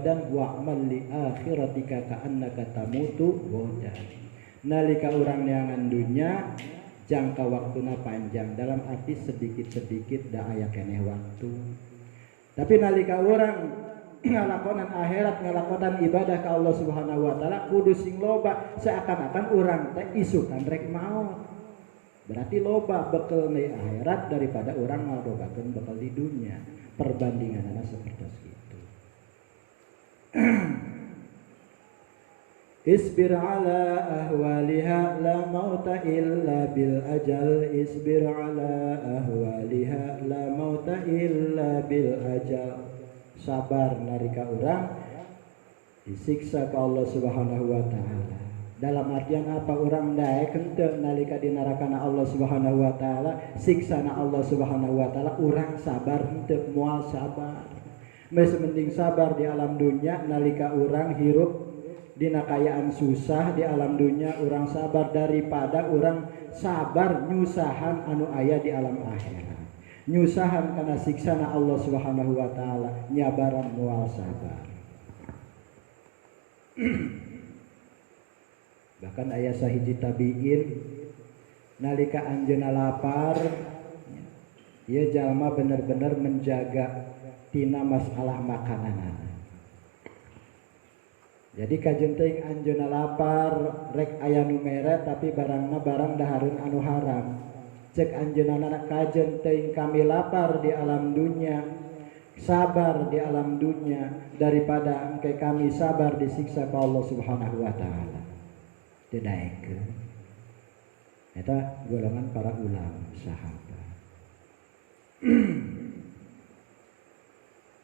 dan wa'mal li akhiratika ka'annaka tamutu godan. Nalika urang neangan dunya jangka waktuna panjang, dalam arti sedikit-sedikit da aya keneh waktu. Tapi nalika urang ngalakonan akhirat, ngalakonan ibadah ka Allah Subhanahu wa taala kudu sing loba, seakan-akan urang teh isukan rek maot. Berarti loba bekal di akhirat daripada orang ngalobakeun bekal di dunia. Perbandinganana seperti itu. Isbir ala ahwaliha la mauta illa bil ajal. Isbir ala ahwaliha la mauta illa bil ajal. Sabar narika urang disiksa ka Allah Subhanahu wa taala. Dalam artian apa, orang daek henteu nalika di narakana Allah Subhanahu wa taala, siksana Allah Subhanahu wa taala, urang sabar henteu, moal sabar. Mes mending sabar di alam dunia nalika urang hirup dina kayaan susah di alam dunia, urang sabar daripada urang sabar nyusahan anu aya di alam akhirat. Nyusahan kana siksana Allah Subhanahu wa taala, nyabaran moal sabar. Bahkan ayah sahiji tabiin nalika anjeuna lapar, ieu jalma bener-bener menjaga tina masalah makanan. Jadi kajen teuing anjeuna lapar rek aya nu mere tapi barangna barang dahareun anu haram. Cek anjeunana kajen teuing kami lapar di alam dunia, sabar di alam dunia daripada engke kami sabar disiksa ka Allah Subhanahu wa taala. Daekeun eta golongan para ulama sahabat.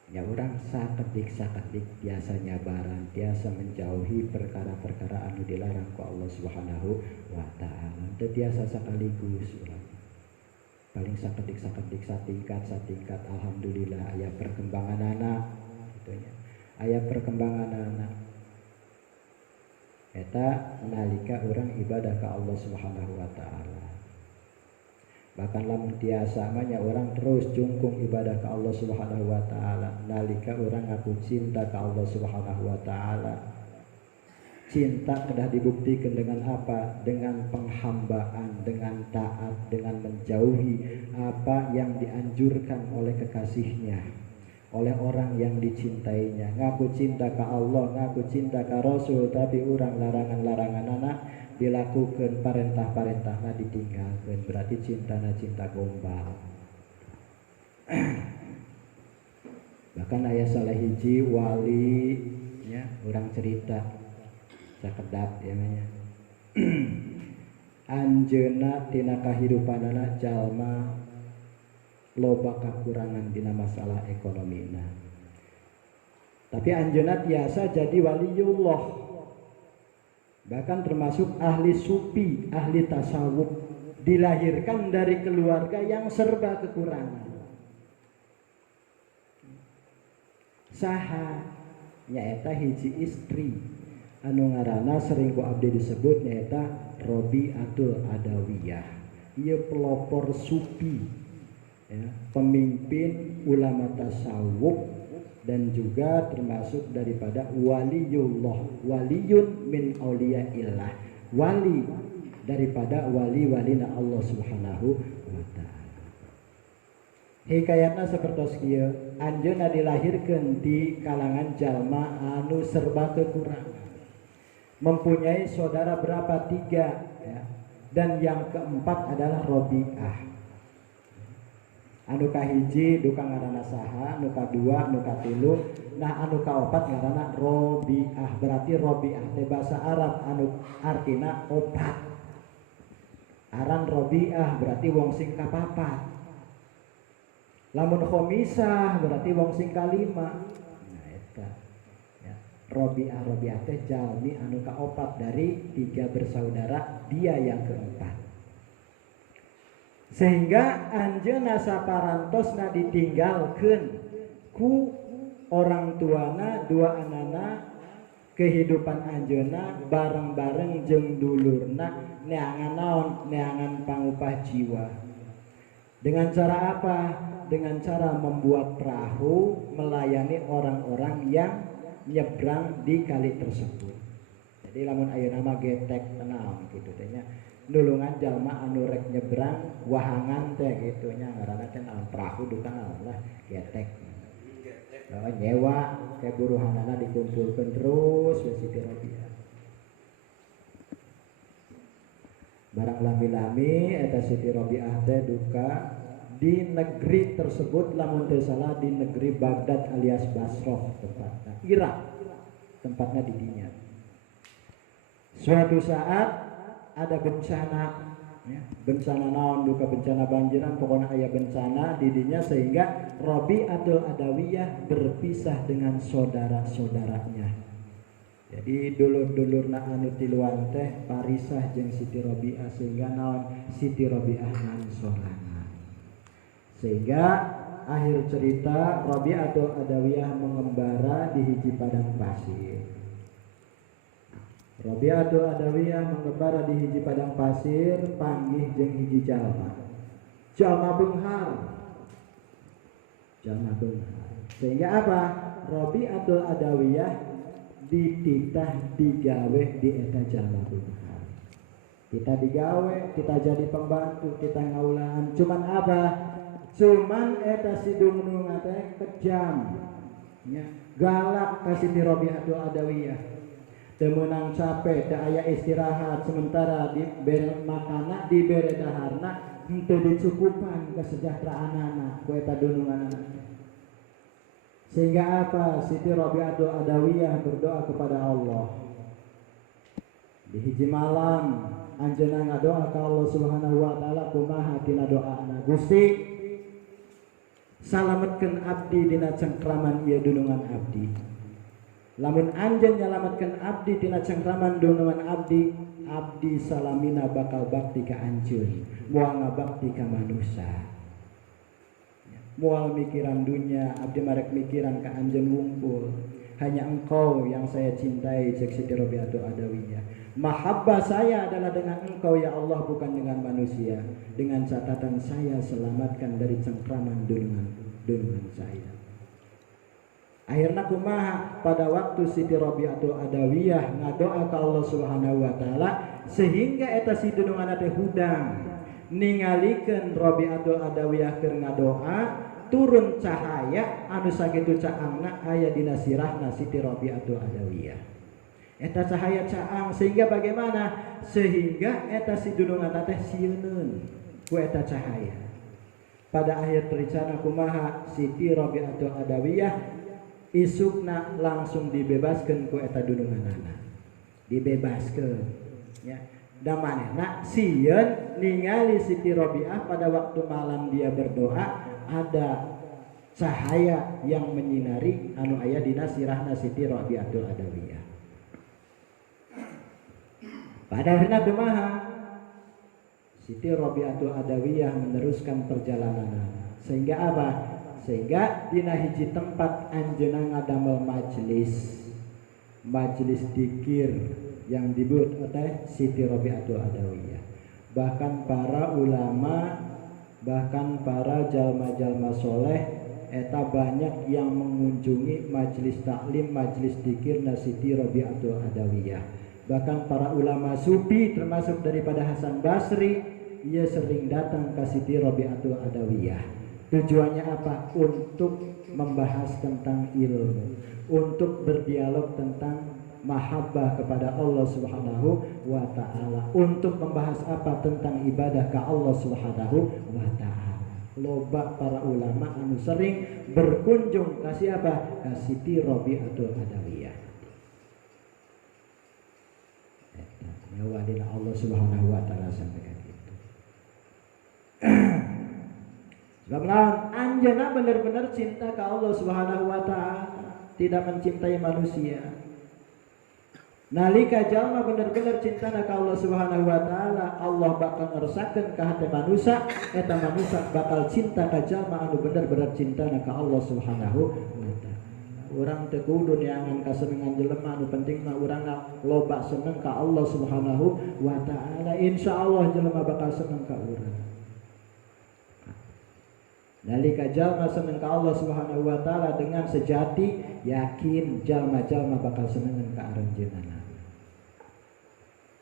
Ya urang sakedik biasa nyabaran, biasa menjauhi perkara-perkara anu dilarang ku Allah Subhanahu wa taala. Teu tiasa sakaligus urang. Paling sakedik satingkat alhamdulillah aya perkembanganana kitu nya. Aya perkembanganana. Eta nalika orang ibadah ke Allah Subhanahu wa taala. Bahkan lamun tiasa manya orang terus jungkung ibadah ke Allah Subhanahu wa taala nalika orang ngaku cinta ke Allah Subhanahu wa taala. Cinta kedah dibuktikan dengan apa? Dengan penghambaan, dengan taat, dengan menjauhi apa yang dianjurkan oleh kekasihnya, oleh orang yang dicintainya. Ngaku cinta ke Allah, ngaku cinta ke Rasul, tapi orang larangan-larangan anak dilakukan, parentah-parentahna ditinggalkan. Berarti cintana cinta gombal. Bahkan aya salah hiji wali ya, orang cerita sakedap ya namanya. Anjeuna tina kahidupanana jalma loba kakurangan dina masalah ekonomina. Tapi anjeuna tiasa jadi waliullah. Bahkan termasuk ahli sufi, ahli tasawuf, dilahirkan dari keluarga yang serba kekurangan. Saha nyaeta hiji istri anu ngaranna sering ku abdi disebut nyaeta Robiatul Adawiyah. Ieu pelopor sufi, ya, pemimpin ulama tasawuf dan juga termasuk daripada waliullah, waliyun min auliyaillah, wali daripada wali-walina Allah Subhanahu wa taala. Hikayatna sapertos kieu, anjeunna dilahirkeun di kalangan jalma anu serba kekurangan. Mempunyai saudara berapa? 3 ya. Dan yang keempat adalah Robiah. Anu kahiji duka ngaranna saha, anu kadua, anu katilu, nah anu kaopat ngaranna Robiah. Berarti Robiah teh bahasa Arab anu artina opat. Aran Robiah berarti wong sing kapapat. Lamun khomisah berarti wong sing kalima. Nah eta ya. Robiah teh jalmi anu kaopat dari 3 bersaudara, dia yang keempat. Sehingga anjeunna saparantosna ditinggalkeun ku orang tuana, 2 anana, kehidupan anjeunna bareng-bareng jeung dulurna neangan naon? Neangan pangupah jiwa. Dengan cara apa? Dengan cara membuat perahu melayani orang-orang yang nyebrang di kali tersebut. Jadi lamun ayeuna mah getek tenang gitu teh nya. Nulungan jalma anu rek nyebrang wahangan teh gitu nya ngaranna teh naon perahu duka lah getek. Nyewa kayak buruhanana dikumpulkan terus ya Siti Robiah. Barang lami-lami eta Siti Robiah teh duka di negeri tersebut, lamun teu salah di negeri Baghdad alias Basrah tempatnya, Irak tempatnya di dinya. Suatu saat ada bencana, ya, bencana naon duka bencana banjiran, pokoknya aya bencana di dinya sehingga Rabi'atul Adawiyah berpisah dengan saudara-saudaranya. Jadi dulur-dulurna anu tiluan teh parisah jeung Siti Robiah sehingga naon Siti Robiah sorangan. Sehingga akhir cerita Rabi'atul Adawiyah mengembara di hiji padang pasir. Rabi'atul Adawiyah mengembara di hiji padang pasir panggih jeung hiji jalma. Jalma beunghar. Jalma beunghar. Sehingga apa? Rabi'atul Adawiyah dititah digawe di eta jalma beunghar. Kita digawe, kita jadi pembantu, kita ngaulaan. Cuman apa? Cuman eta si dunung teh kejam. Ya, galak ka Siti Rabi'atul Adawiyah. Teu meunang capek, teu aya istirahat sementara dibere makana, dibere daharna, henteu dicukupan kesejahteraanana ku eta dununganana. Sehingga apa? Siti Rabi'atul Adawiyah berdoa kepada Allah. Di hiji malam anjeunna ngadoa ka Allah Subhanahu wa taala kumaha tina doana. Gusti, salametkeun abdi dina cengkraman ieu dunungan abdi. Lamun anjeun nyalametkeun abdi tina cengkraman dunungan abdi, abdi salamina bakal bakti ka anjeun, moal ngabakti ka manusia. Moal mikiran dunia, abdi marek mikiran ka anjeun wungkul. Hanya engkau yang saya cintai, cek Siti Rabi'atul Adawiyah. Mahabbah saya adalah dengan engkau ya Allah, bukan dengan manusia. Dengan catatan saya selamatkan dari cengkraman dunungan saya. Akhirnya kumaha pada waktu Siti Rabi'atul Adawiyah ngadoa ka Allah Subhanahu wa taala sehingga eta si dunungan teh hudang ningalikeun Rabi'atul Adawiyah keur ngadoa turun cahaya anu sakitu caangna aya dina sirahna Siti Rabi'atul Adawiyah. Eta cahaya caang sehingga bagaimana? Sehingga eta si dunungan teh sieun ku eta cahaya. Pada akhir cerita kumaha Siti Rabi'atul Adawiyah isukna langsung dibebaskan ku eta dununganana, dibebaskan ya. Da manehna sieun ningali Siti Rabi'ah pada waktu malam dia berdoa ada cahaya yang menyinari anu aya dina sirahna Siti Rabi'atul Adawiyah. Pada akhirnya kumaha Siti Rabi'atul Adawiyah meneruskan perjalanannya sehingga apa? Sehingga dina hiji tempat anjeunna ngadamel majelis dikir yang disebut oleh Siti Rabi'atul Adawiyah. Bahkan para ulama, bahkan para jalma-jalma soleh eta banyak yang mengunjungi majelis taklim, majelis dikir Siti Rabi'atul Adawiyah. Bahkan para ulama sufi termasuk daripada Hasan Basri, ia sering datang ke Siti Rabi'atul Adawiyah. Tujuannya apa? Untuk membahas tentang ilmu, untuk berdialog tentang mahabbah kepada Allah Subhanahu wa taala, untuk membahas apa? Tentang ibadah ke Allah Subhanahu wa taala. Loba para ulama anu sering berkunjung ka siapa? Ka Siti Rabi'atul Adawiyah. Ya wadina Allah Subhanahu wa taala sampaikan itu. Sebab anjeunna benar-benar cinta ke Allah Subhanahu wa taala, tidak mencintai manusia. Nalika jalma benar-benar cinta ka Allah Subhanahu wa taala, Allah bakal ngeresakeun ka hati manusia, eta manusia bakal cinta ka jalma anu benar-benar cinta ka Allah Subhanahu wa taala. Urang teu kudu neangan kasenengan jelema, anu penting mah urang loba seneng ka Allah Subhanahu wa taala. Insyaallah jelema bakal seneng ka urang. Nalika jalma seneng ka Allah Subhanahu wa taala dengan sejati, yakin jalma-jalma bakal senengan ka aranjeunana.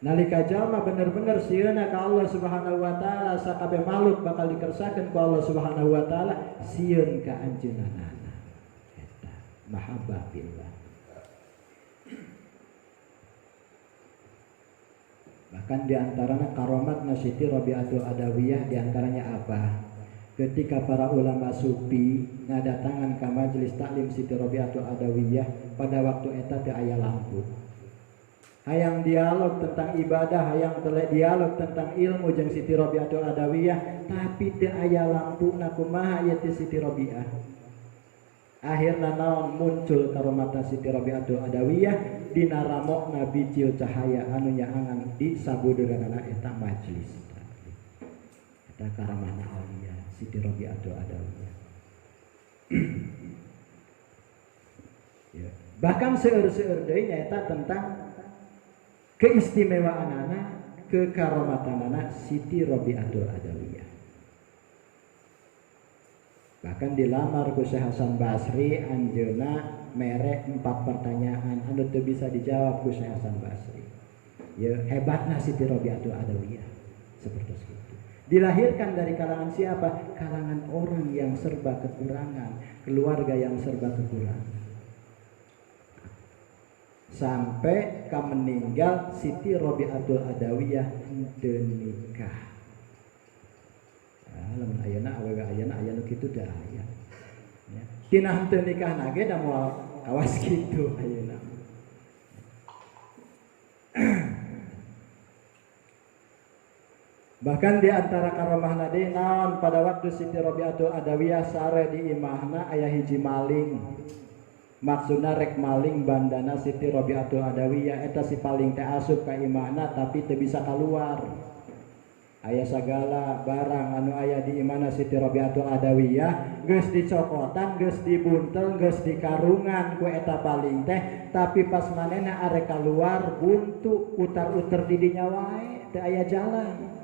Nalika jalma bener-bener sieuna ka Allah Subhanahu wa taala, sakabeh makhluk bakal dikersakeun ku Allah Subhanahu wa taala, sieun ka anjeunana. Eta mahabbah billah. Bahkan diantaranya karomatna Siti Rabi'atul Adawiyah, diantaranya apa? Ketika para ulama sufi ngadatangan ke majelis taklim Siti Rabi'atul Adawiyah, pada waktu eta teu aya lampu. Hayang dialog tentang ibadah, hayang dialog tentang ilmu jeung Siti Rabi'atul Adawiyah, tapi teu aya lampuna kumaha ieu teh Siti Rabi'ah. Akhirna naon muncul karomatna Siti Rabi'atul Adawiyah dina ramokna bicil cahaya anu nyaangan di sabudeurana eta majelis. Eta karamahna aulia Siti Rabi'atul Adawiyah. Ya. Bahkan seueur-seueur deui nyaeta tentang keistimewaanana, kekaromatanana Siti Rabi'atul Adawiyah. Bahkan dilamar ku Syekh Hasan Basri, anjeunna mere 4 pertanyaan anu teu bisa dijawab ku Syekh Hasan Basri. Ya hebatna Siti Rabi'atul Adawiyah seperti itu. Dilahirkan dari kalangan siapa? Kalangan orang yang serba kekurangan, keluarga yang serba kekurangan. Sampai ka meninggal Siti Rabi'atul Adawiyah teu nikah. Lamun ayeuna awewe ayeuna aya nu kitu teh aya. Ya. Tina teu nikahna ge da moal awas kitu ayeuna. Bahkan di antara karomahna deui naon pada waktu Siti Rabi'atul Adawiyah sare di imahna aya hiji maling. Maksudna rek maling bandana Siti Rabi'atul Adawiyah eta si paling teh asup ka imahna tapi teu bisa kaluar. Aya sagala barang anu aya di imana Siti Rabi'atul Adawiyah geus dicokotan, geus dibuntel, geus dikarungan ku eta paling teh, tapi pas manehna arek kaluar buntu utar-uter di dinya wae, teu aya jalan.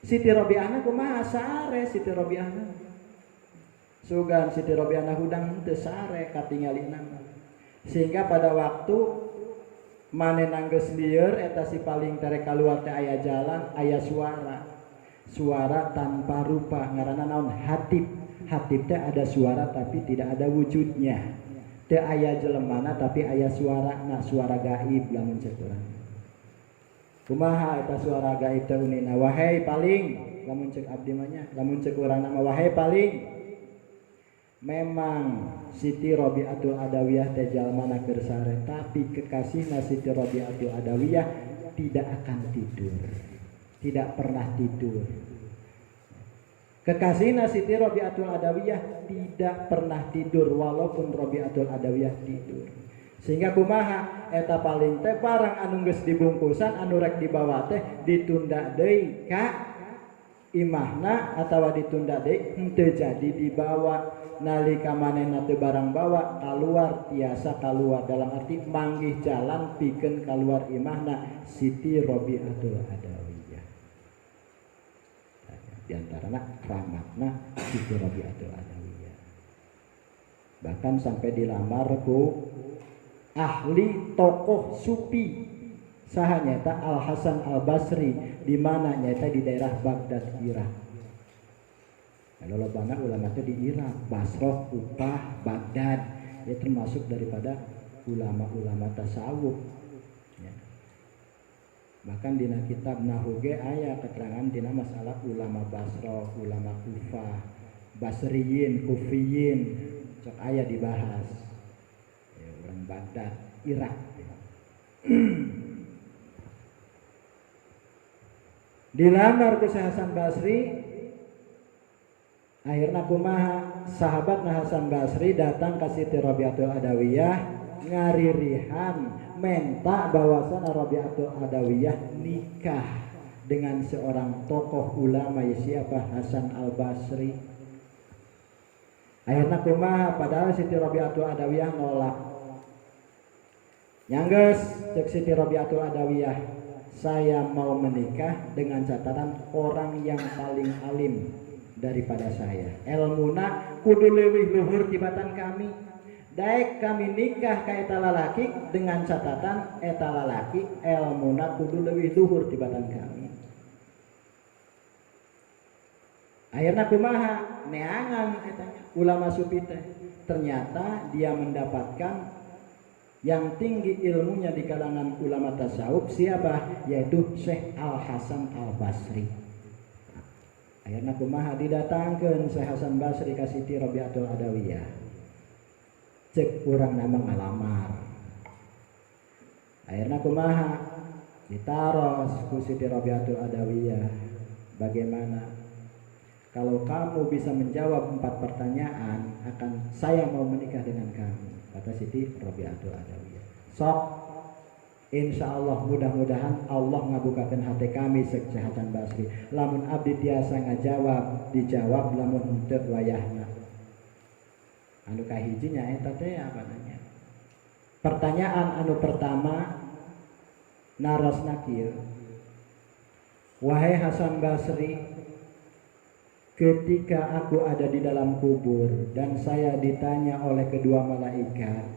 Siti Rabi'ahna kumaha sare Siti Rabi'ahna. Sugan Siti Rabi'ahna hudang teu sare katingalina. Sehingga pada waktu manehna geus lieur eta si paling tere kaluar teh aya jalan, aya suara tanpa rupa, ngaranna naon? Hatib. Hatib teh ada suara tapi tidak ada wujudnya, teu aya jelemana tapi aya suara. Nah suara gaib lamun cek urang. Kumaha eta suara gaib teh unina? Wahai paling, lamun cek abdi mah nya, lamun cek urang mah wahai paling. Memang Siti Rabi'atul Adawiyah teh jalmana keur sare, tapi kekasihna Siti Rabi'atul Adawiyah tidak akan tidur. Tidak pernah tidur. Kekasihna Siti Rabi'atul Adawiyah tidak pernah tidur walaupun Rabi'atul Adawiyah tidur. Sehingga kumaha eta paling teh barang anu geus dibungkusan anu rek dibawa teh ditunda deui ka imahna atawa ditunda deui henteu jadi dibawa. Nalika manehna teu barang bawa kaluar tiasa kaluar, dalam arti manggih jalan pikeun kaluar imahna Siti Rabi'atul Adawiyah. Di antarana rahmatna Siti Rabi'atul Adawiyah. Bahkan sampai dilamar ku ahli tokoh sufi saha nyaeta Al Hasan Al Basri, di mana nyaeta di daerah Baghdad, Irak. Kalau banyak ulama itu di Irak, Basrah, Kufah, Baghdad, ya termasuk daripada ulama-ulama tasawuf. Ya. Bahkan di kitab Nahuge ayat keterangan dina masalah ulama Basrah, ulama Kufah, Basriyin, Kufiyin, cok ayat dibahas. Ya, orang Baghdad, Irak. Dilamar ke Hasan Basri. Akhirna kumaha sahabatna Hasan Basri datang ke Siti Rabi'atul Adawiyah ngaririhan menta bahwasan Rabi'atul Adawiyah nikah dengan seorang tokoh ulama ya siapa? Hasan Al Basri. Akhirna kumaha padahal Siti Rabi'atul Adawiyah nolak. Nyanggeus cek Siti Rabi'atul Adawiyah, saya mau menikah dengan catatan orang yang paling alim daripada saya. Ilmuna kudu leuwih luhur tibatan kami. Daek kami nikah ka eta lalaki dengan catatan eta lalaki ilmuna kudu leuwih luhur tibatan kami. Akhirnya kumaha neangan etanya ulama sufi teh. Ternyata dia mendapatkan yang tinggi ilmunya di kalangan ulama tasawuf siapa? Yaitu Syekh Al-Hasan Al-Basri. Akhirnya kumaha didatangkeun Syekh Hasan Basri ka Siti Rabi'atul Adawiyah. Cek urang nama ngalamar. Akhirnya kumaha ditaros ku Siti Rabi'atul Adawiyah. Bagaimana? Kalau kamu bisa menjawab 4 pertanyaan, saya mau menikah dengan kamu, kata Siti Rabi'atul Adawiyah. Sok, insya Allah mudah-mudahan Allah ngabukakeun hati kami Syekh Hasan Basri. Lamun abdi tiasa ngajawab, dijawab lamun henteu wayahna. Anu kahijinya eta teh apa nanya? Pertanyaan anu pertama narosna kieu. Wahai Hasan Basri, ketika aku ada di dalam kubur dan saya ditanya oleh kedua malaikat,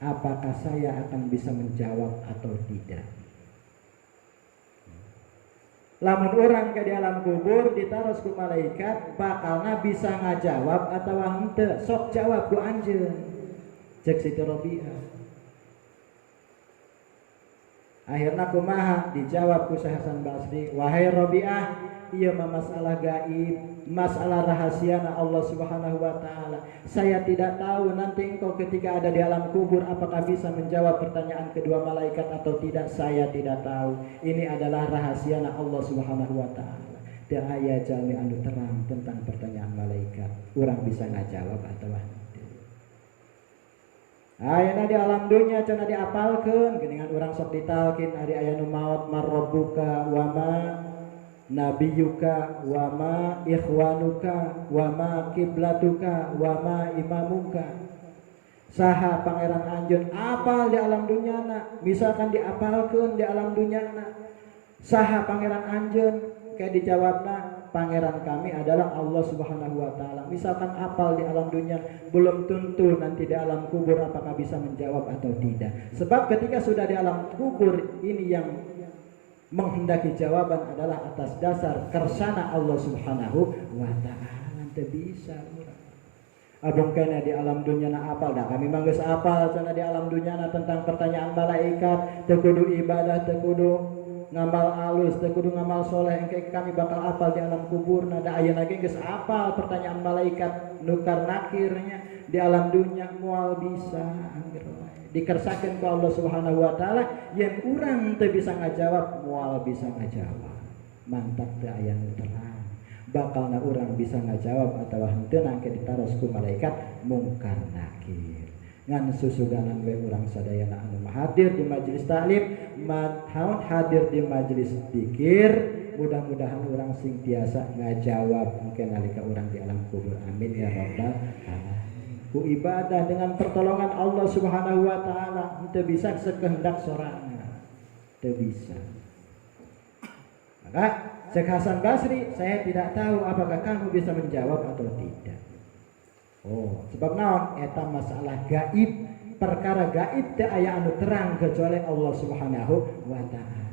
apakah saya akan bisa menjawab atau tidak? Lamun orang ke di alam kubur ditaros ku malaikat, bakalna bisa ngajawab atau henteu? Sok jawab ku anjeun. Cek Siti Rabi'ah. Akhirna kumaha dijawab ku Syekh Hasan Basri, wahai Rabi'ah, ieu mah masalah gaib, masalah rahasiana Allah Subhanahu wa taala. Saya tidak tahu nanti engkau ketika ada di alam kubur apakah bisa menjawab pertanyaan kedua malaikat atau tidak, saya tidak tahu. Ini adalah rahasiana Allah Subhanahu wa taala. Teu aya jalmi anu terang tentang pertanyaan malaikat. Urang bisa ngajawab atau ayeuna di alam dunya cenah diapalkeun geuningan urang sok ditalkin ari aya nu maot marrabbuka wa ma nabiyuka wa ma ikhwanuka wa ma kiblatuka wa ma imamuka. Saha pangeran anjeun apal di alam dunyana, misalkan diapalkeun di alam dunyana. Saha pangeran anjeun kayak dijawabna pangeran kami adalah Allah Subhanahu wa taala. Misalkan apal di alam dunia, belum tentu nanti di alam kubur apakah bisa menjawab atau tidak. Sebab ketika sudah di alam kubur ini yang menghendaki jawaban adalah atas dasar kersana Allah Subhanahu wa taala. Teu bisa abang kena di alam dunia na apal dah kami manggeus apal cenah di alam dunia na tentang pertanyaan malaikat, teu kudu ibadah, teu kudu ngamal alus, teu kudu ngamal soleh engke kami bakal apal di alam kubur. Nada ayeuna ge geus apal pertanyaan malaikat nukar nakirnya di alam dunia moal bisa angger wae dikersakeun ku Allah Subhanahu wa taala yen urang teu bisa ngajawab moal bisa ngajawab. Mantap teu aya nu terang bakalna urang bisa ngajawab atawa henteu engke ditaros ku malaikat mungkar nakir. Ngan susuganan we urang sadayana anu hadir di majelis taklim, hadir di majelis zikir, mudah-mudahan urang sing tiasa ngajawab mungkin nalika urang di alam kubur. Amin ya rabbal alamin. Ku ibadah dengan pertolongan Allah Subhanahu wa taala henteu bisa sakehendak sorangan. Teu bisa. Maka Syekh Hasan Basri, saya tidak tahu apakah kamu bisa menjawab atau tidak. Oh, sebab naon eta masalah gaib, perkara gaib teu aya anu terang kecuali Allah Subhanahu wa taala.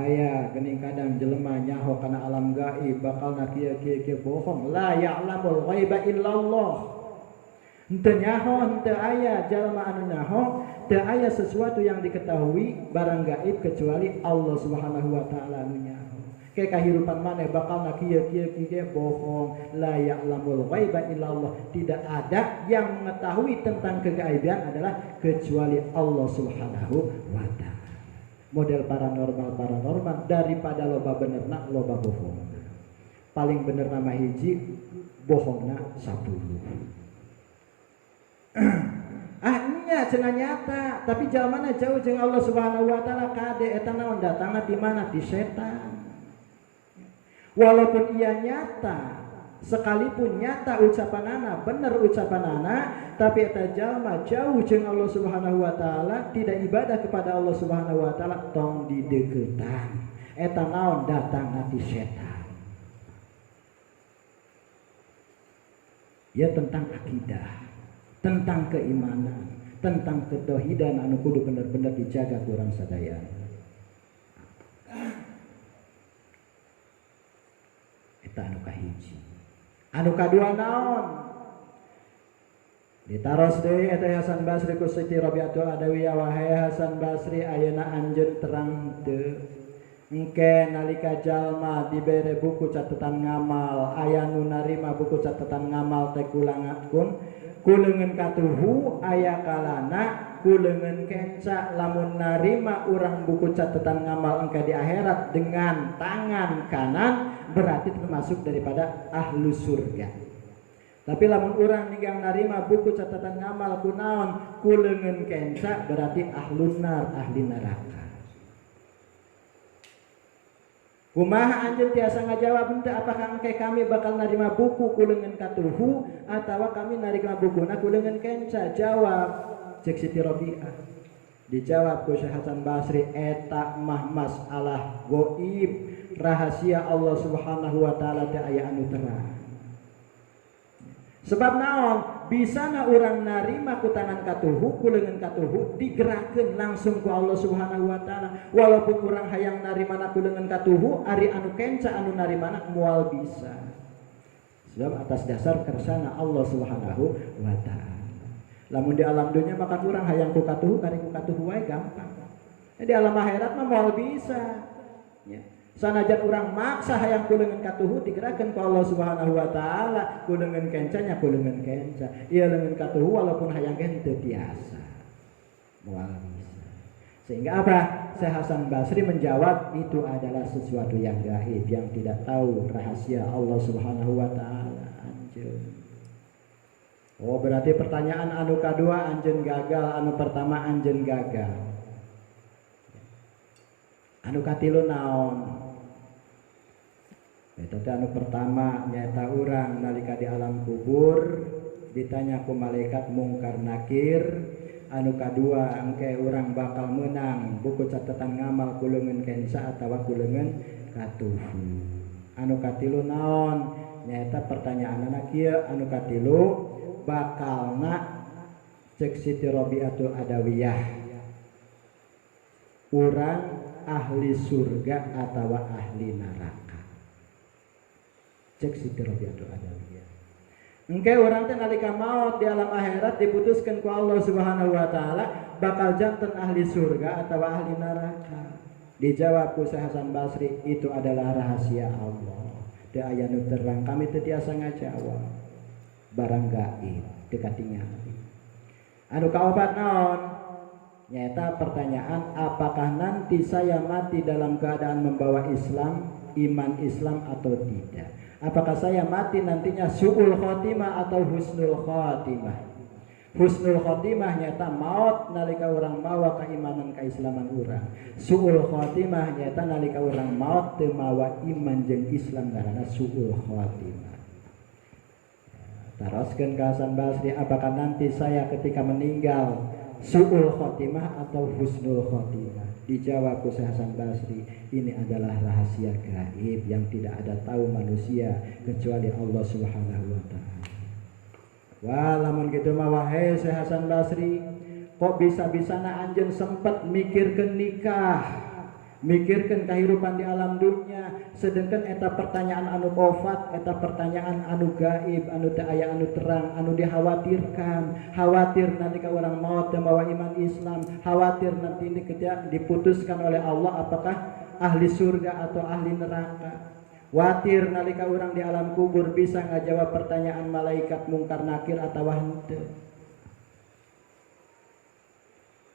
Aya geuning kadang jelema nyaho kana alam gaib bakalna kieu bohong, la ya'lamul ghaiba illallah. Henteu nyaho, henteu aya jalma anu nyaho, teu aya sesuatu yang diketahui barang gaib kecuali Allah Subhanahu wa taala anu nyaho. Kayak kehidupan mana bakalna kieu bohong, la ya'lamul ghaiba illallah. Tidak ada yang mengetahui tentang kegaiban adalah kecuali Allah Subhanahu wa taala. Model paranormal daripada loba benerna loba bohong. Paling bener nama hiji, bohongna 10. Nya cenah nyata, tapi jalmana jauh jeung Allah Subhanahu wa taala kade eta naon datangna di mana? Di setan. Walaupun ia nyata, sekalipun nyata ucapanana, bener ucapanana, tapi eta jalma jauh jeung Allah Subhanahu wa taala, tidak ibadah kepada Allah Subhanahu wa taala, tong dideuketan. Eta naon datangna ti setan. Ya tentang akidah, tentang keimanan, tentang ketauhidan anu kudu bener-bener dijaga kurang sadaya. Eta anu kahiji. Anu kadua naon? Ditaros deui eta Hasan Basri ku Siti Rabiatul Adawiyah. Wahai Hasan Basri, ayeuna anjeun terang teu engke nalika jalma dibere buku catatan ngamal, aya nu narima buku catatan ngamal teh kulangakeun kuleungeun katuhu, aya kalana kuleungeun kenca lamun narima urang buku catatan ngamal engke di akhirat dengan tangan kanan berarti termasuk daripada ahlu surga. Tapi lamun urang ninggang narima buku catatan ngamal kunaon kuleungeun kenca berarti ahlun nar, ahli neraka. Kumaha anjeun tiasa ngajawab henteu apakah engke kami bakal narima buku kuleungeun katuhu atawa kami narima bukuna kuleungeun kenca? Jawab cek Siti Rabi'ah. Dijawab ku Syekh Hasan Basri, eta mah masalah gaib, rahasia Allah Subhanahu wa taala teh aya anu terang. Sebab naon? Bisana urang narima ku tangan katuhu, kuleungeun katuhu digerakkeun langsung ku Allah Subhanahu wa taala. Walaupun urang hayang narimana kuleungeun katuhu, ari anu kenca anu narimana moal bisa. Sebab atas dasar kersana Allah Subhanahu wa taala. Lamun di alam dunia maka urang hayang ku katuhu kari ku katuhu wae gampang. Di alam akhirat mah moal bisa. Ya. Sanajan urang maksa hayang kuleungeun katuhu digerakkeun ku Allah Subhanahu wa taala, kuleungeun kenca nya kuleungeun kenca. Ieu leungeun katuhu walaupun hayang ge teu tiasa. Moal bisa. Sehingga apa? Syekh Hasan Basri menjawab itu adalah sesuatu yang gaib yang tidak tahu rahasia Allah Subhanahu wa taala. Anjeun. Oh, berarti pertanyaan anu kadua anjeun gagal, anu pertama anjeun gagal. Anu katilu naon? Eta teh anu pertama nyaeta urang nalika di alam kubur ditanya ku malaikat mungkar nakir. Anu kadua engke urang bakal menang buku catatan ngamal kuleungeun kenca atawa kuleungeun katuhu. Anu katilu naon? Nyaeta pertanyaanna kieu anu katilu bakalna cek Siti Rabiatul Adawiyah urang ahli surga atawa ahli neraka. Cek Siti Rabiatul Adawiyah. Engke urang teh nalika maot di alam akhirat diputuskeun ku Allah Subhanahu wa taala bakal janten ahli surga atawa ahli neraka. Dijawab ku Syekh Hasan Basri, itu adalah rahasia Allah. Teu aya nu terang, kami teu tiasa ngajawab. Barang gaib teu katingali. Anu kaopat naon? Nyata pertanyaan, apakah nanti saya mati dalam keadaan membawa Islam, iman Islam atau tidak? Apakah saya mati nantinya su'ul khotimah atau husnul khotimah? Husnul khotimah nyata maut nalika orang mawa keimanan keislaman urang. Su'ul khotimah nyata nalika orang maut teu mawa iman jeung Islam karena su'ul khotimah. Taroskeun ka Hasan Basri, apakah nanti saya ketika meninggal su'ul khotimah atau husnul khotimah? Dijawab ku Hasan Basri, ini adalah rahasia gaib yang tidak ada tahu manusia kecuali Allah Subhanahu wa taala. Wah, lamun kitu mah wahai Syekh Hasan Basri, kok bisa-bisana anjeun sempet mikirkeun nikah, mikirkeun kahirupan di alam dunia, sedangkan eta pertanyaan anu wafat, eta pertanyaan anu gaib, anu teu aya anu terang, anu dikhawatirkan. Khawatir nanti ka urang maut teu mawa iman Islam, khawatir nanti ketika diputuskan oleh Allah apakah ahli surga atau ahli neraka. Watir nalika urang di alam kubur bisa ngajawab pertanyaan malaikat mungkar nakir atawa henteu.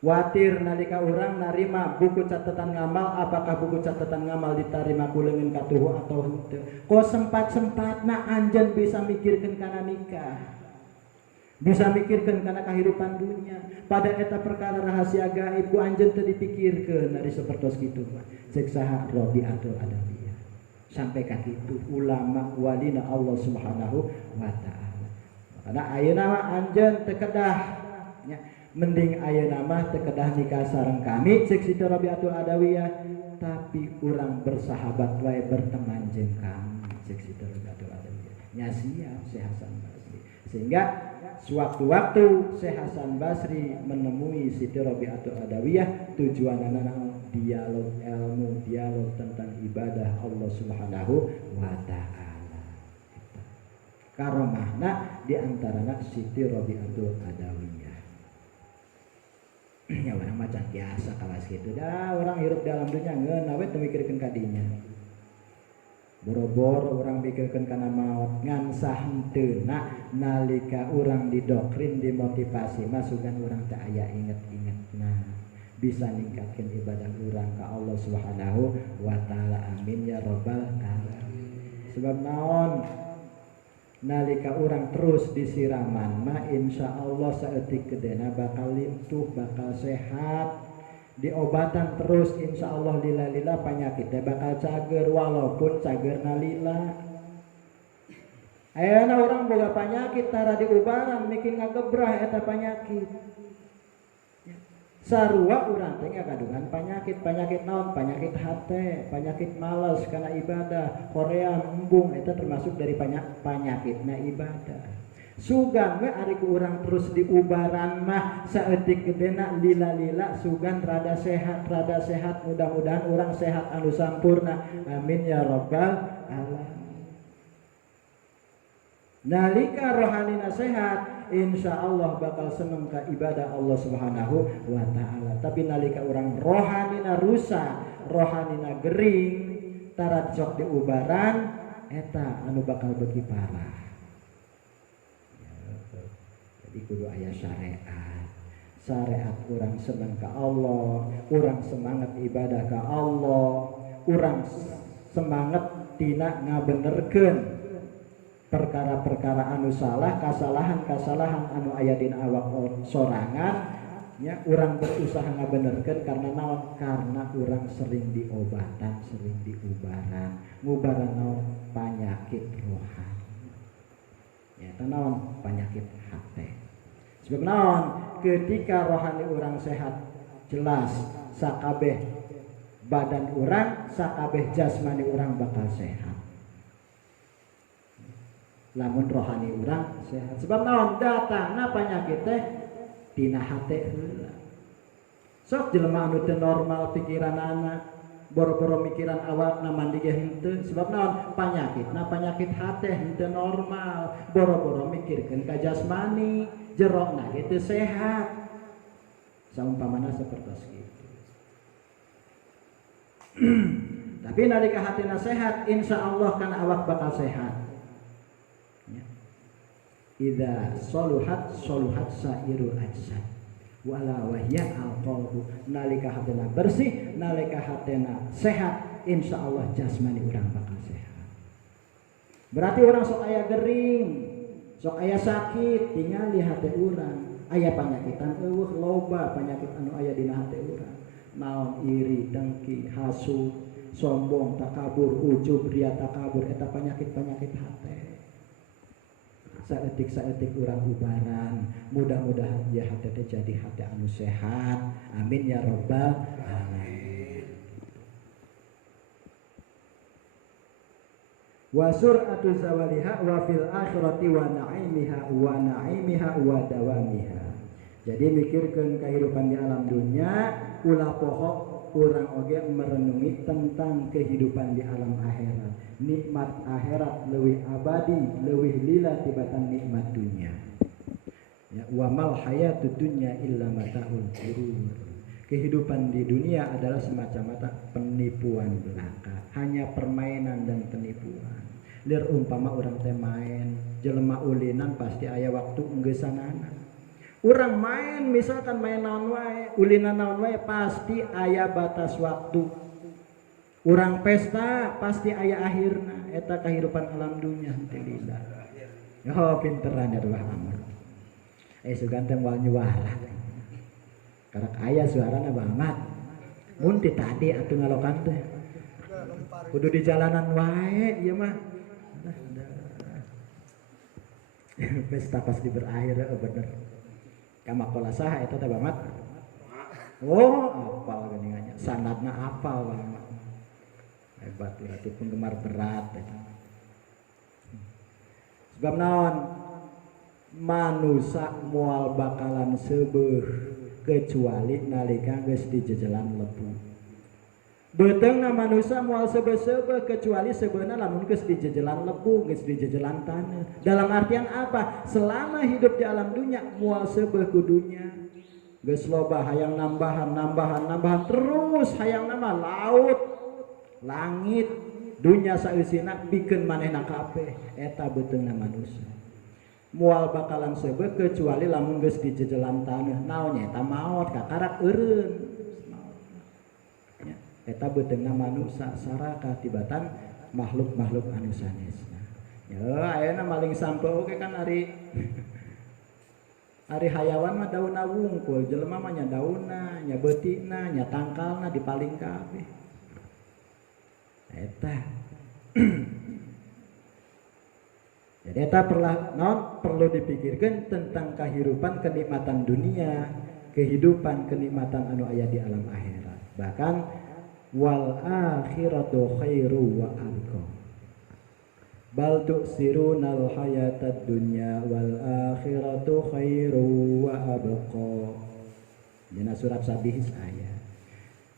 Watir nalika urang narima buku catatan ngamal, apakah buku catatan ngamal ditarima kuleungeun katuhu atau henteu. Kok sempat-sempatna anjeun bisa mikirkeun kana nikah, bisa mikirkeun kana kahirupan dunia. Pada eta perkara rahasia gaib ku anjeun teu dipikirkeun dari sapertos kitu mah. Cek saha Rabiatul Adawiyah. Sampai ka kitu ulama walina Allah Subhanahu wa taala. Makana ayeuna mah anjeun teu kedah nya. Mending ayeuna mah teu kedah nikah sareng kami cek Siti Rabiatul Adawiyah, tapi urang bersahabat wae berteman jeung kami cek Siti Rabiatul Adawiyah. Nya siap Syekh Hasan Basri. Sehingga sewaktu-waktu Syekh Hasan Basri menemui Siti Rabi'atul Adawiyah, tujuanna dialog ilmu, dialog tentang ibadah Allah Subhanahu wa taala. Karomahna di antarana Siti Rabi'atul Adawiyah. Ya orang macam biasa kelas gitu dah, orang hirup dalam dunia ngeun we teu mikirkeun kadinya. Boro-boro orang mikirkeun kana maot ngan sahenteuna nalika urang didoktrin dimotivasi mah sugan urang teu aya inget-ingetna bisa ningkatkeun ibadah urang ka Allah Subhanahu wa taala. Amin ya rabbal alamin. Sebab naon? Nalika urang terus disiraman mah insyaallah saeutik kedena bakal lintuh, bakal sehat. Diobatan terus insyaallah lila-lila penyakitnya bakal cager walaupun cagerna lila. Ayeuna urang boga penyakit tara diubaran bikin ngagebrah eta penyakit. Sarua urang teh ngakaduhan penyakit naon? Penyakit hate, penyakit malas kana ibadah, hoream, embung eta termasuk dari penyakitna ibadah. Sugan we ari ku urang terus diubaran mah saeutik gedena lila-lila sugan rada sehat mudah-mudahan urang sehat anu sampurna. Amin ya rabbal alamin. Nalika rohanina sehat insyaallah bakal seneng ka ibadah Allah Subhanahu wa taala. Tapi nalika urang rohanina rusak, rohanina gering, tara sok diubaran eta anu bakal beuki parah. Jadi kudu aya syariat urang seneng ka Allah, urang semangat ibadah ka Allah, urang semangat tina ngabenerkeun perkara-perkara anu salah, kasalahan anu aya dina awak sorangan nya urang berusaha ngabenerkeun karena naon? Karena urang sering diobatan, sering diubaran. Ngubaran naon? Penyakit rohani. Ya, naon? Penyakit hati. Sebab naon? Ketika rohani orang sehat, jelas sakabeh badan orang, sakabeh jasmani orang bakal sehat. Lamun rohani orang sehat. Sebab naon? Datangna penyakit teh tina hate heula. Sok jelema anu teu normal pikiranana, boro-boro mikiran awakna mandi ge henteu. Sebab naon? Penyakit hate henteu normal, boro-boro mikirkeun ka jasmani, jerona itu sehat. Saumpamana seperti itu. Tapi nalika hatina sehat, insyaallah kan awak bakal sehat. Ya. Idza soluhat sairul ajsad. Wala wahya alqalbu. Nalika hatina bersih, nalika hatina sehat, insyaallah jasmani urang bakal sehat. Berarti orang sok aya gering, sok aya sakit, tinggal di hati urang. Aya panyakitan eueuh loba penyakit anu aya dina hati urang. Naon iri, dengki, hasud, sombong, takabur, ujub, ria takabur eta penyakit-penyakit hati. Saeutik urang ubaran, mudah-mudahan ya hati teh jadi hati anu sehat. Amin ya rabbal alamin. Wa sur'atu zawaliha wa fil akhirati wa naimiha wa dawamiha. Jadi mikirkeun kehidupan di alam dunia, ulah poho urang oge merenungi tentang kehidupan di alam akhirat. Nikmat akhirat leuwih abadi, leuwih lila tibatan nikmat dunia. Ya, wa mal hayatud dunya illa mataul ghurur. Kehidupan di dunia adalah semacam mata penipuan belaka, hanya permainan dan penipuan. Lir umpama urang teh main, jelema ulinan pasti aya waktu enggeussanana. Urang main misalkan main naon wae, ulinan naon wae pasti aya batas waktu. Urang pesta pasti aya akhirna. Eta kehidupan alam dunia henteu lila. Oh pinteran ya Abah Amr. Sugan teh moal nyuara. Karak aya suarana Abah Ahmad. Mun ti tadi atuh ngalokan teh. Kudu di jalanan wae ieu mah. Pesta pasti berakhir bener. Kamakola saha eta teh Bamat? Oh, apal geuningannya. Sanadna apal Bamat. Hebat berarti penggemar berat eta. Sebab naon? manusia moal bakalan sebeuh kecuali nalika geus dijejelan lebu. Beteungna manusia moal sebeuh-sebeuh kecuali sebeuna lamun geus dijejelan lebu, geus dijejelan taneuh. Dalam artian apa? Selama hidup di alam dunia moal sebeuh kudunya. Geus loba hayang nambahan terus hayang nama laut, langit, dunia saeusina bikeun manehna kabeh. Eta beteungna manusia. Moal bakalan sebeuh kecuali lamun geus dijejelan taneuh. Naon nya eta maot kakarak eureun. Ya, eta beteungna manusia saraka tibatan makhluk-makhluk anu sanesna. Ya ayeuna maling sampeu oge kan ari hayawan mah daunna wungkul, jelema mah nya daunna, nya beutina, nya tangkalna dipaling kabeh. Eta. Jadi eta perlu dipikirkan tentang kehidupan kenikmatan dunia, kehidupan kenikmatan anu aya di alam akhirat. Bahkan wal akhiratu khairu wa abqa. Bal tu'sirunal hayatad dunya wal akhiratu khairu wa abqa. Dina surat Sabih ayat.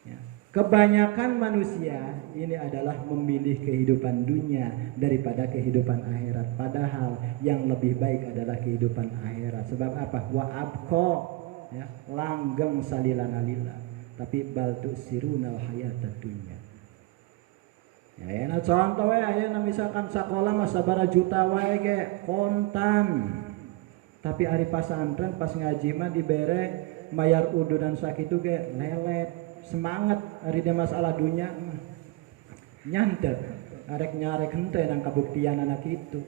Ya. Kebanyakan manusia ini adalah memilih kehidupan dunia daripada kehidupan akhirat. Padahal yang lebih baik adalah kehidupan akhirat. Sebab apa? Wa abqa, ya, langgeng salilana lillah. Tapi bal tu'sirunal hayatad dunya. Ya enak contoh we ayeuna misalkan sakola mah sabaraha juta wae ge kontan. Tapi ari pasantren pas ngaji mah dibere mayar udunan sakitu ge lelet. Semangat ari dia masalah dunia mah. Nyanteu arek nyarek henteu nang kabuktian anak itu.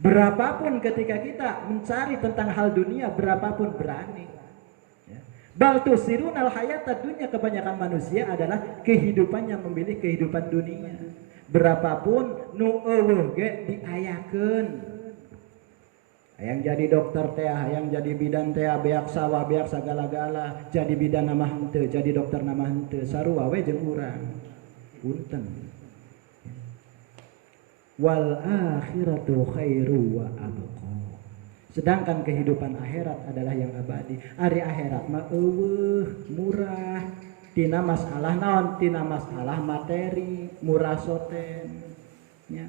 Berapapun ketika kita mencari tentang hal dunia, berapapun berani. Bal tusirunal hayatad dunya, kebanyakan manusia adalah kehidupan yang memilih kehidupan dunia. Berapapun nu eueuh ge diayakeun. Hayang jadi dokter teh, hayang jadi bidan teh, beak sawah, beak sagala-gala, jadi bidan nama henteu, jadi dokter nama henteu, sarua we jeung urang. Punten. Wal akhiratu khairu wa abqa. Sedangkan kehidupan akhirat adalah yang abadi. Ari akhirat mah eueuh, murah. Tina masalah naon? Tina masalah materi, murah soten. Ya.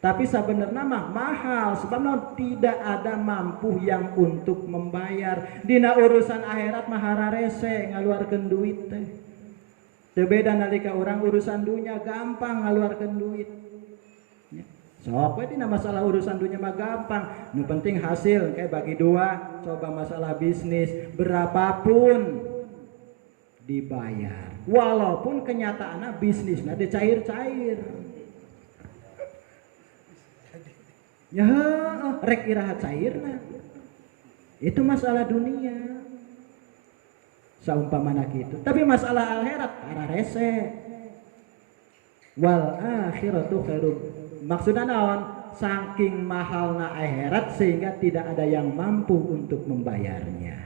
Tapi sebenarnya mah mahal sebab naon? Tidak ada mampu yang untuk membayar. Dina urusan akhirat mah hararese ngaluarkeun duit teh. Teu beda nalika urang urusan dunia gampang ngaluarkeun duit. Sok we dina masalah urusan dunia mah gampang. Nu penting hasil kayak bagi dua. Coba masalah bisnis berapapun dibayar. Walaupun kenyataannya bisnisnya dia cair-cair. Ya rek iraha cairna. Itu masalah dunia. Saumpamana kitu. Tapi masalah akhirat hararese. Wal akhiratu khairu. Maksudnya naon? Saking mahalna akhirat sehingga tidak ada yang mampu untuk membayarnya.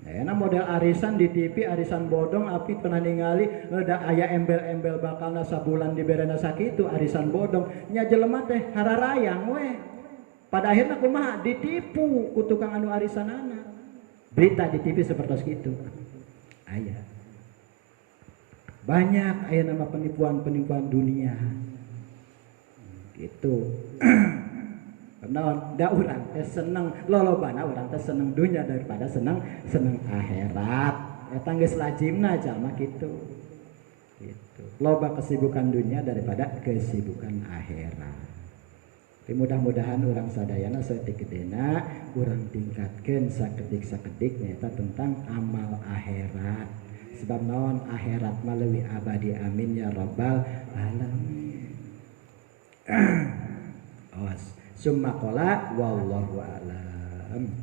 Nah, model arisan di TV, arisan bodong, api pernah ningali ada aya embel-embel bakalna sabulan diberena sakitu, arisan bodong. Nya jelema teh hararayang we. Pada akhirnya kumaha? Ditipu ku tukang anu arisanana. Berita di TV seperti itu. Aya. Banyak aya nama penipuan-penipuan dunia. Gitu. Karena da urang teh seneng lolobana urang teh seneng dunia daripada seneng akhirat. Eta geus lazimna jalma kitu. Gitu. Loba kesibukan dunia daripada kesibukan akhirat. Tapi mudah-mudahan urang sadayana saeutik gedena urang tingkatkeun sakedik-sakedik nyaeta tentang amal akhirat. Sebab naon akhirat mah leuwih abadi, amin ya rabbal alamin. Awas. Summa qala wallahu a'lam.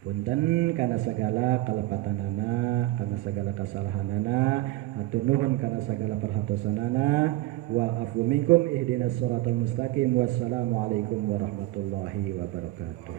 Punten kana sagala kalepatanana, kana sagala kasalahanana, hatur nuhun kana sagala perhatosanana. Wa afu minkum ihdinas siratal mustaqim. Wassalamu alaikum warahmatullahi wabarakatuh.